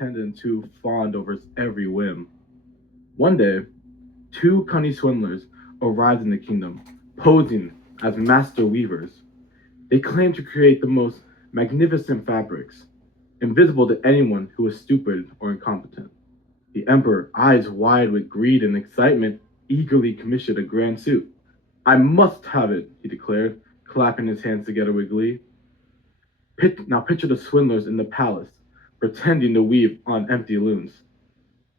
attendant too fawned over his every whim. One day, two cunning swindlers arrived in the kingdom, posing as master weavers. They claimed to create the most magnificent fabrics, invisible to anyone who was stupid or incompetent. The emperor, eyes wide with greed and excitement, eagerly commissioned a grand suit. I must have it, he declared, clapping his hands together with glee. Now picture the swindlers in the palace, pretending to weave on empty looms,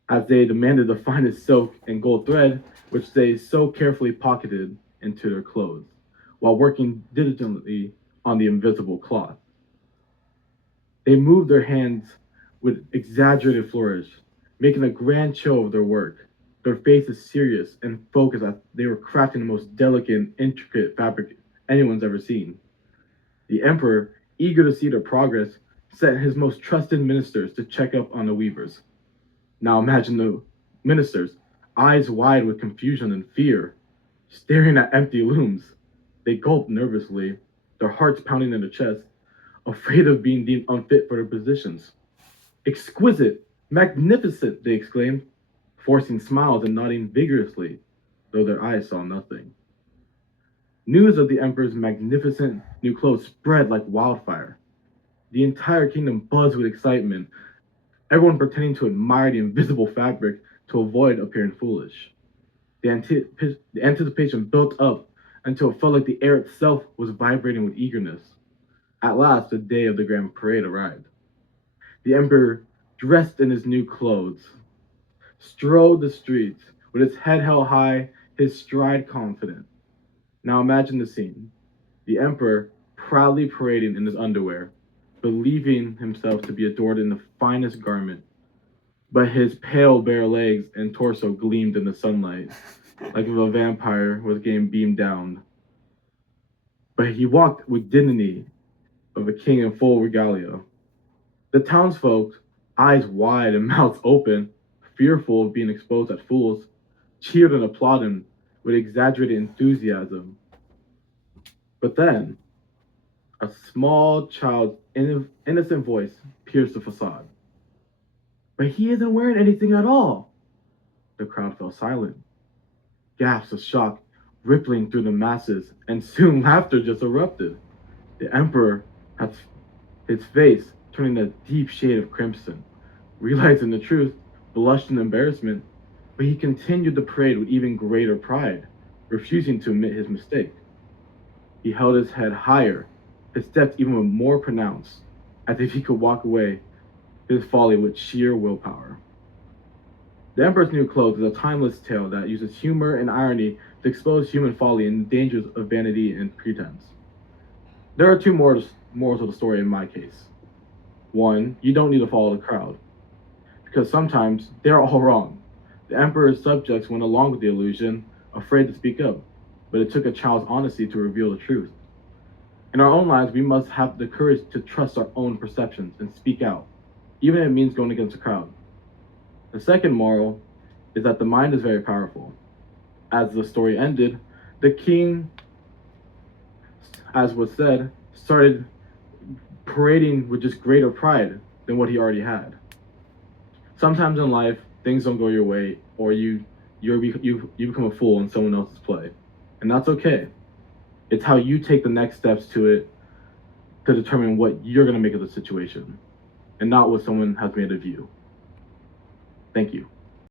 as they demanded the finest silk and gold thread, which they so carefully pocketed into their clothes, while working diligently on the invisible cloth. They moved their hands with exaggerated flourish, making a grand show of their work. Their faces serious and focused as they were crafting the most delicate and intricate fabric anyone's ever seen. The emperor, eager to see their progress, sent his most trusted ministers to check up on the weavers. Now imagine the ministers, eyes wide with confusion and fear, staring at empty looms. They gulped nervously, their hearts pounding in their chests, afraid of being deemed unfit for their positions. Exquisite! Magnificent! They exclaimed, forcing smiles and nodding vigorously, though their eyes saw nothing. News of the emperor's magnificent new clothes spread like wildfire. The entire kingdom buzzed with excitement, everyone pretending to admire the invisible fabric to avoid appearing foolish. The anticipation built up until it felt like the air itself was vibrating with eagerness. At last, the day of the grand parade arrived. The emperor, dressed in his new clothes, strode the streets with his head held high, his stride confident. Now imagine the scene. The emperor proudly parading in his underwear, believing himself to be adored in the finest garment, but his pale bare legs and torso gleamed in the sunlight, like if a vampire was getting beamed down. But he walked with dignity of a king in full regalia. The townsfolk, eyes wide and mouths open, fearful of being exposed as fools, cheered and applauded with exaggerated enthusiasm. But then, a small child's innocent voice pierced the facade. But he isn't wearing anything at all. The crowd fell silent, gasps of shock rippling through the masses, and soon laughter just erupted. The emperor had his face turning a deep shade of crimson. Realizing the truth, blushed in embarrassment, but he continued the parade with even greater pride, refusing to admit his mistake. He held his head higher, his steps even more pronounced, as if he could walk away his folly with sheer willpower. The Emperor's New Clothes is a timeless tale that uses humor and irony to expose human folly and the dangers of vanity and pretense. There are two morals of the story in my case. One, you don't need to follow the crowd, because sometimes they're all wrong. The Emperor's subjects went along with the illusion, afraid to speak up, but it took a child's honesty to reveal the truth. In our own lives, we must have the courage to trust our own perceptions and speak out, even if it means going against the crowd. The second moral is that the mind is very powerful. As the story ended, the king, as was said, started parading with just greater pride than what he already had. Sometimes in life, things don't go your way, or you become a fool in someone else's play, and that's okay. It's how you take the next steps to it to determine what you're going to make of the situation, and not what someone has made of you. Thank you.